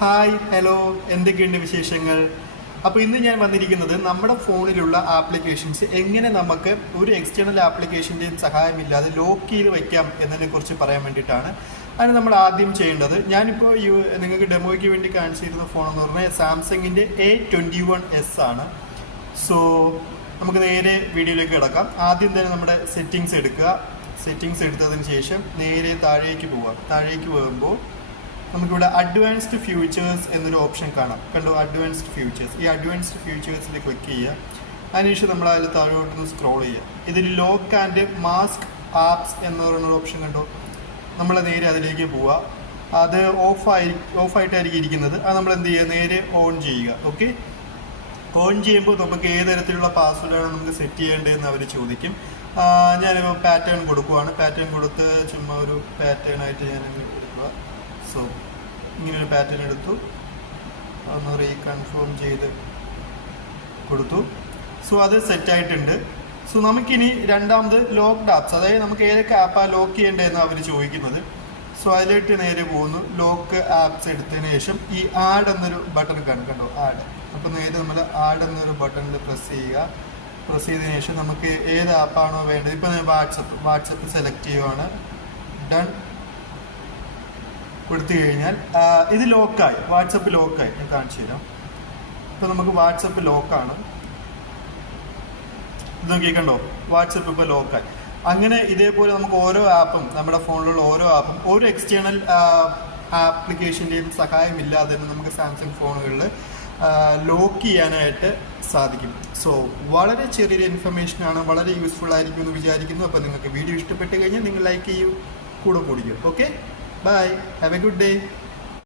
Hi hello എന്തൊക്കെയുണ്ട് വിശേഷങ്ങൾ? അപ്പോൾ ഇന്ന് ഞാൻ വന്നിരിക്കുന്നത് നമ്മുടെ ഫോണിലുള്ള ആപ്ലിക്കേഷൻസ് എങ്ങനെ നമുക്ക് ഒരു എക്സ്റ്റേണൽ ആപ്ലിക്കേഷൻ്റെയും സഹായമില്ലാതെ ലോക്ക് ചെയ്ത് വയ്ക്കാം എന്നതിനെക്കുറിച്ച് പറയാൻ വേണ്ടിയിട്ടാണ്. അതിന് നമ്മൾ ആദ്യം ചെയ്യേണ്ടത്, ഞാനിപ്പോൾ നിങ്ങൾക്ക് ഡെമോയ്ക്ക് വേണ്ടി കാണിച്ചിരുന്ന ഫോൺ എന്ന് പറഞ്ഞാൽ സാംസങ്ങിൻ്റെ A21s ആണ്. സോ നമുക്ക് നേരെ വീഡിയോയിലേക്ക് കിടക്കാം. ആദ്യം തന്നെ നമ്മുടെ സെറ്റിങ്സ് എടുക്കുക. സെറ്റിങ്സ് എടുത്തതിന് ശേഷം നേരെ താഴേക്ക് പോവുക. താഴേക്ക് പോകുമ്പോൾ നമുക്കിവിടെ അഡ്വാൻസ്ഡ് ഫ്യൂച്ചേഴ്സ് എന്നൊരു ഓപ്ഷൻ കാണാം. കണ്ടോ, അഡ്വാൻസ്ഡ് ഫ്യൂച്ചേഴ്സ്. ഈ അഡ്വാൻസ്ഡ് ഫ്യൂച്ചേഴ്സിൽ ക്ലിക്ക് ചെയ്യുക. അതിനുശേഷം നമ്മൾ അതിൽ താഴോട്ടൊന്ന് സ്ക്രോൾ ചെയ്യുക. ഇതിൽ ലോക്ക് ആൻഡ് മാസ്ക് ആപ്സ് എന്ന് പറയുന്ന ഓപ്ഷൻ കണ്ടോ, നമ്മൾ നേരെ അതിലേക്ക് പോവുക. അത് ഓഫായിട്ടായിരിക്കും ഇരിക്കുന്നത്. അത് നമ്മൾ എന്ത് ചെയ്യുക, നേരെ ഓൺ ചെയ്യുക. ഓക്കെ, ഓൺ ചെയ്യുമ്പോൾ നമുക്ക് ഏത് തരത്തിലുള്ള പാസ്വേഡാണ് നമുക്ക് സെറ്റ് ചെയ്യേണ്ടതെന്ന് അവർ ചോദിക്കും. ഞാനിപ്പോൾ പാറ്റേൺ കൊടുക്കുവാണ്. പാറ്റേൺ കൊടുത്ത് ചുമ്മാ ഒരു പാറ്റേൺ ആയിട്ട് ഞാൻ കൊടുക്കുക. സോ ഇങ്ങനൊരു പാറ്റേൺ എടുത്തു, ഒന്ന് റീകൺഫേം ചെയ്ത് കൊടുത്തു. സോ അത് സെറ്റായിട്ടുണ്ട്. സോ നമുക്കിനി രണ്ടാമത് ലോക്ക്ഡ് ആപ്സ്, അതായത് നമുക്ക് ഏതൊക്കെ ആപ്പാണ് ലോക്ക് ചെയ്യേണ്ടതെന്ന് അവർ ചോദിക്കുന്നത്. സോ അതിലേക്ക് നേരെ പോകുന്നു. ലോക്ക് ആപ്സ് എടുത്തതിന് ശേഷം ഈ ആഡ് എന്നൊരു ബട്ടൺ കണ്ടോ, ആഡ്. അപ്പോൾ നേരെ നമ്മൾ ആഡ് എന്നൊരു ബട്ടണിൽ പ്രസ് ചെയ്യുക. പ്രസ് ചെയ്തതിന് ശേഷം നമുക്ക് ഏത് ആപ്പാണോ വേണ്ടത്, ഇപ്പോൾ ഞാൻ വാട്സപ്പ് സെലക്ട് ചെയ്യുവാണ്. ഡൺ കൊടുത്തു കഴിഞ്ഞാൽ ഇത് ലോക്കായി, വാട്സപ്പ് ലോക്കായി. ഞാൻ കാണിച്ചു തരാം. ഇപ്പോൾ നമുക്ക് വാട്സപ്പ് ലോക്കാണ്. ഇത് നോക്കി കണ്ടോ, വാട്സപ്പ് ഇപ്പോൾ ലോക്കായി. അങ്ങനെ ഇതേപോലെ നമുക്ക് ഓരോ ആപ്പും, നമ്മുടെ ഫോണിലുള്ള ഓരോ ആപ്പും ഒരു എക്സ്റ്റേണൽ ആപ്ലിക്കേഷൻ്റെയും സഹായമില്ലാതെ തന്നെ നമുക്ക് സാംസങ് ഫോണുകളിൽ ലോക്ക് ചെയ്യാനായിട്ട് സാധിക്കും. സോ വളരെ ചെറിയൊരു ഇൻഫർമേഷനാണ്, വളരെ യൂസ്ഫുൾ ആയിരിക്കും എന്ന് വിചാരിക്കുന്നു. അപ്പോൾ നിങ്ങൾക്ക് വീഡിയോ ഇഷ്ടപ്പെട്ട് കഴിഞ്ഞാൽ നിങ്ങൾ ലൈക്ക് ചെയ്യൂ, കൂടെ കൂടിക്കും. Okay, bye, have a good day.